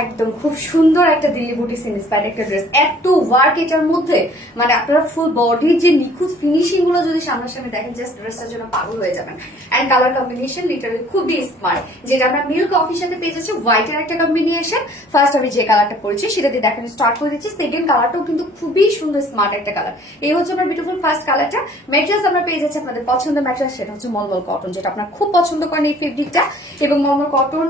একদম খুব সুন্দর একটা দিল্লি বুটিক্স ইন্সপায়ার্ড একটা ড্রেস, এত ওয়ার্ক এটার মধ্যে, মানে আপনারা ফুল বডির যে নিখুঁত ফিনিশিং গুলো যদি সামনাসামনি দেখেন, জাস্ট ড্রেসটার জন্য পাগল হয়ে যাবেন। এন্ড কালার কম্বিনেশন লিটারালি খুবই স্মার্ট, যেটা আমরা মিল্ক কফির সাথে পেয়ে যাচ্ছি হোয়াইটের একটা কম্বিনেশন। ফার্স্ট আমি যে কালারটা পরেছি সেটা দিয়ে দেখানো স্টার্ট করে দিচ্ছি। সেকেন্ড কালারটাও কিন্তু খুবই সুন্দর স্মার্ট একটা কালার। এই হচ্ছে আমার বিউটিফুল ফার্স্ট কালারটা। ম্যাটেরিয়ালস আমরা পেয়ে যাচ্ছি আপনাদের পছন্দের ম্যাটেরিয়াল, সেটা হচ্ছে মলমল কটন, যেটা আপনারা খুব পছন্দ করেন এই ফেব্রিকটা। এবং মলমল কটন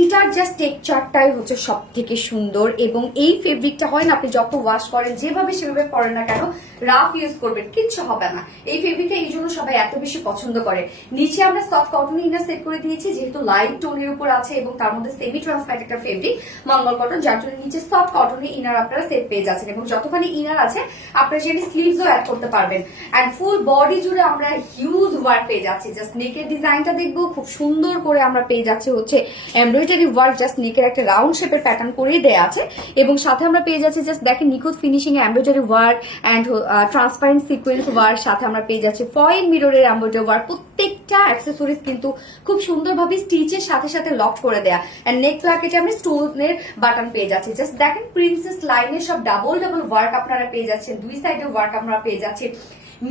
এটার জাস্ট টেক্সচারটাই হচ্ছে সব থেকে সুন্দর। এবং এই ফেব্রিকটা হয় না, আপনি যত ওয়াশ করেন যেভাবে সেভাবে পরেন না কেন, রাফ ইউজ করবেন কিচ্ছু হবে না। এই ফেব্রিকটা এই জন্য সবাই এত বেশি পছন্দ করে। নিচে আমরা সফট কটন ইনার সেট করে দিয়েছি, যেহেতু লাইট টোনের উপর আছে এবং তার মধ্যে সেমি ট্রান্সপারেন্ট একটা ফেব্রিক মলমল কটন, যার জন্য নিচে সফট কটনের ইনার আপনারা সেট পেয়ে যাচ্ছেন। এবং যতখানি ইনার আছে আপনারা সেটি স্লিভসও অ্যাড করতে পারবেন। এন্ড ফুল বডি জুড়ে আমরা হিউজ ওয়ার্ক পেয়ে যাচ্ছি। জাস্ট নেকের ডিজাইনটা দেখবো খুব সুন্দর করে আমরা পেয়ে যাচ্ছি হচ্ছে এমব্রয়ডারি ওয়ার্ক, জাস্ট নেকের একটা রাউন্ড শেপের প্যাটার্ন করেই দেয়া আছে। এবং সাথে আমরা পেয়ে যাচ্ছি জাস্ট দেখেন নিখুঁত finishing embroidery work and transparent sequence work. সাথে আমরা পেয়ে যাচ্ছি ফয়েল মিররের এমব্রয়ডারি ওয়ার্ক। প্রত্যেকটা অ্যাক্সেসরিজ কিন্তু খুব সুন্দরভাবে স্টিচের সাথে সাথে লক করে দেয়া। এন্ড নেক প্লাকেটে আমরা স্টোনের বাটন পেয়ে যাচ্ছি। জাস্ট দেখেন প্রিন্সেস লাইনের সব ডাবল ডাবল ওয়ার্ক আপনারা পেয়ে যাচ্ছেন, দুই সাইডে ওয়ার্ক আমরা পেয়ে যাচ্ছি।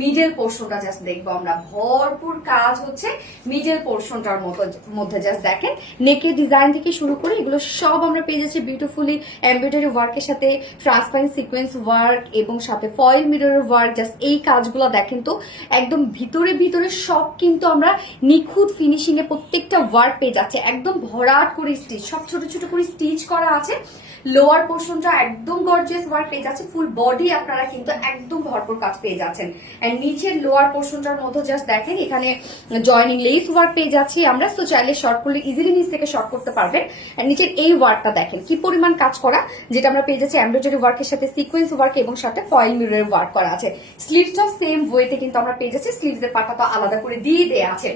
মিডল পোর্শনটা জাস্ট দেখবো আমরা, ভরপুর কাজ হচ্ছে মিডল পোর্শনটার মধ্যে। জাস্ট দেখেন নেকের ডিজাইন থেকে শুরু করে এগুলো সব আমরা পেয়ে যাচ্ছি বিউটিফুলি এমব্রয়ডারি ওয়ার্কের সাথে ট্রান্সপারেন্ট সিকোয়েন্স ওয়ার্ক এবং সাথে ফয়েল মিররের ওয়ার্ক। জাস্ট এই কাজগুলো দেখেন তো, একদম ভিতরে ভিতরে সব কিন্তু আমরা নিখুঁত ফিনিশিং এ প্রত্যেকটা ওয়ার্ক পেয়ে যাচ্ছে। একদম ভরাট করে স্টিচ, সব ছোট ছোট করে স্টিচ করা আছে। লোয়ার পোর্শনটা একদম গর্জিয়াস ওয়ার্ক পেয়ে যাচ্ছে। ফুল বডি আপনারা কিন্তু একদম ভরপুর কাজ পেয়ে যাচ্ছেন। এন্ড নিচের লোয়ার পোর্শনটার মধ্যে জাস্ট দেখেন এখানে জয়নিং লেস ওয়ার্ক পেয়ে যাচ্ছি আমরা। তো চাইলে শর্ট করলে ইজিলি নিচ থেকে শর্ট করতে পারবেন। এন্ড নিচের এই ওয়ার্কটা দেখেন কি পরিমাণ কাজ করা, যেটা আমরা পেয়ে যাচ্ছি এমব্রয়ডারি ওয়ার্কের সাথে সিকোয়েন্স ওয়ার্ক এবং সাথে ফয়েল মিররের ওয়ার্ক করা আছে। স্লিভসটাও সেম ওয়েতে কিন্তু আমরা পেয়ে যাচ্ছি, স্লিভসের পাটা তো আলাদা করে দিয়ে দেয়া আছে।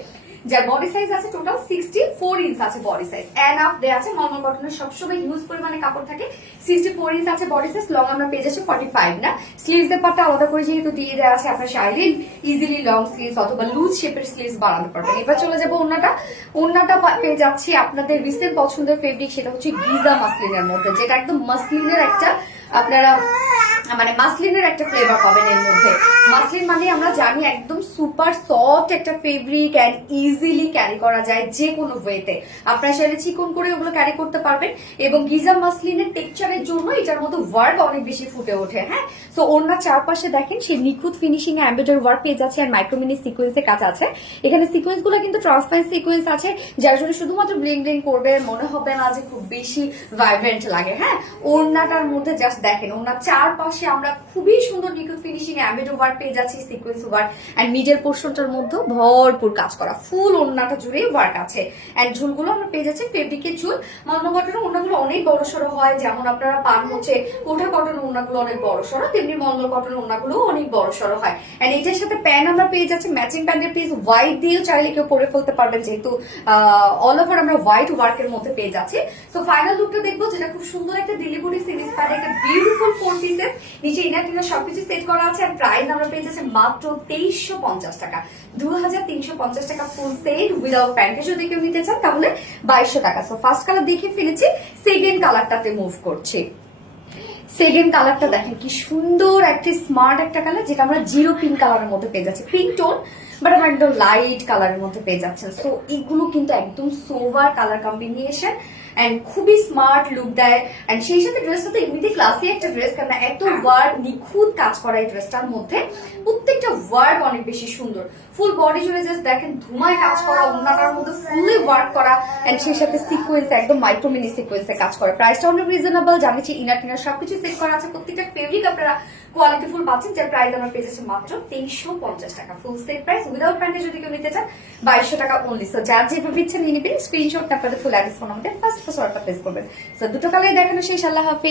যার বডি সাইজ আছে টোটাল 64 ইঞ্চ আছে বডি সাইজ। এনাফ দেয়া আছে, মলমল কটনের সবসময় হিউজ পরিমাণে কাপড় থাকে। 64 ইঞ্চ আছে বডি সাইজ। লং আমরা পেয়ে যাচ্ছি 45 না। স্লিভস এর পাটটা আলাদা করে যেহেতু দিয়ে দেওয়া আছে, আপনার চাইলে ইজিলি লং স্লিভস অথবা লুজ শেপের স্লিভস বানাতে পারবেন। এবার চলে যাবো ওন্নাটা। ওন্নাটা পেয়ে যাচ্ছি আপনাদের রিসেন্ট পছন্দের ফেব্রিক, সেটা হচ্ছে গিজা মাসলিনের মধ্যে, যেটা একদম মাসলিনের একটা আপনারা মানে মাসলিনের একটা ফ্লেভার পাবেন এর মধ্যে। মাসলিন মানে আমরা জানি একদম সুপার সফট একটা ফেব্রিক এন্ড ইজিলি ক্যারি করা যায় যে কোনো ওয়েতে। আপনারা চাইলে চিকন করে ওগুলো ক্যারি করতে পারবেন। এবং গিজা মাসলিনের টেক্সচারের জন্য এটার মধ্যে ওয়ার্ক অনেক বেশি ফুটে ওঠে। হ্যাঁ, সো ওনার চারপাশে দেখেন সেই নিখুঁত ফিনিশিং এ এমব্রয়ডারি ওয়ার্ক পেয়ে যাচ্ছে আর মাইক্রোমিনি সিকোয়েন্সের কাজ আছে। এখানে সিকোয়েন্স গুলো কিন্তু ট্রান্সপারেন্ট সিকোয়েন্স আছে, যার জন্য শুধুমাত্র ব্লিং ব্লিং করবে মনে হবে না যে খুব বেশি ভাইব্রেন্ট লাগে। হ্যাঁ, ওড়নাটার মধ্যে জাস্ট দেখেন ওড়নার চারপাশে আমরা খুবই সুন্দর নিখুঁত ফিনিশিং এ এমব্রয়ডারি ওয়ার্ক পেয়ে যাচ্ছি, সিকোয়েন্স ওয়ার্ক এন্ড মিডল পোর্শনটার মধ্যে ভরপুর কাজ করা। ফুল ওড়নাটা জুড়ে ওয়ার্ক আছে। এন্ড ঝুলগুলো আমরা পেয়ে যাচ্ছি ফেব্রিকের ঝুল। মলমল কটনের ওড়নাগুলো অনেক বড় সড়ো হয়, যেমন আপনারা পান হচ্ছে কোঠা কটনের ওড়নাগুলো অনেক বড় সড়ো, তেমনি মলমল কটনের ওড়নাগুলো অনেক বড় সড়ো হয়। এন্ড এটার সাথে প্যান্ট আমরা পেয়ে যাচ্ছি ম্যাচিং প্যান্টের পিস হোয়াইট দিয়েও চাইলে কেউ পরে ফেলতে পারবেন, যেহেতু অল ওভার আমরা হোয়াইট ওয়ার্কের মধ্যে পেয়ে যাচ্ছি। সো ফাইনাল লুকটা দেখবো, যেটা খুব সুন্দর একটা দিল্লি বুটিক্স ইন্সপায়ার্ড একটা বিউটিফুল 4 পিসের। নিচে ইনার টিনার সবকিছু সেট করা আছে। আর প্রাইস আমরা পেয়ে যাচ্ছি মাত্র 2350 টাকা, 2350 টাকা ফুল সেট উইদাউট প্যান্টে। যদি কেউ নিতে চান তাহলে 2200 টাকা। সো ফার্স্ট কালার দেখে ফেলেছি, সেকেন্ড কালারটাতে মুভ করছি। সেকেন্ড কালারটা দেখেন কি সুন্দর একটা স্মার্ট একটা কালার, যেটা আমরা জিরো পিঙ্ক কালারের মধ্যে পেয়ে যাচ্ছি। পিঙ্ক টোন বাট আমরা একদম লাইট কালারের মধ্যে পেয়ে যাচ্ছেন। সো এগুলো কিন্তু একদম সোভার কালার কম্বিনেশন এন্ড খুবই স্মার্ট লুক দেয়। এন্ড সেই সাথে ড্রেসটা তো এমনিতে ক্লাসি একটা ড্রেস, কারণ এত ওয়ার্ক নিখুঁত কাজ করা এই ড্রেসটার মধ্যে। প্রত্যেকটা ওয়ার্ক অনেক বেশি সুন্দর। ফুল বডি জুড়ে জাস্ট দেখেন ধুমায় কাজ করা, ওড়নাটার মধ্যে ফুলি ওয়ার্ক করা এন্ড সেই সাথে সিকোয়েন্স একদম মাইক্রোমিনি সিকোয়েন্সে কাজ করে। প্রাইসটা অনেক রিজনেবল, জানিছি ইনার টিনার সবকিছু সেট করা আছে। প্রত্যেকটা ফেব্রিক আপনারা কোয়ালিটি ফুল পাচ্ছেন, যার প্রাইস আমরা পেয়ে যাচ্ছি মাত্র 2350 টাকা ফুল সেট প্রাইস উইদাউট প্যান্টে। যদি কেউ নিতে চান 2200 টাকা অনলি। সো যার যেভাবে ইচ্ছা নিয়ে নেবেন, স্ক্রিনশট আপনাদের ফুল অ্যাড্রেস ফোন আমাদের ফার্স্ট অর্ডারটা প্লেস করবেন। সো দুটো কালারই দেখানো শেষ। আল্লাহ হাফেজ।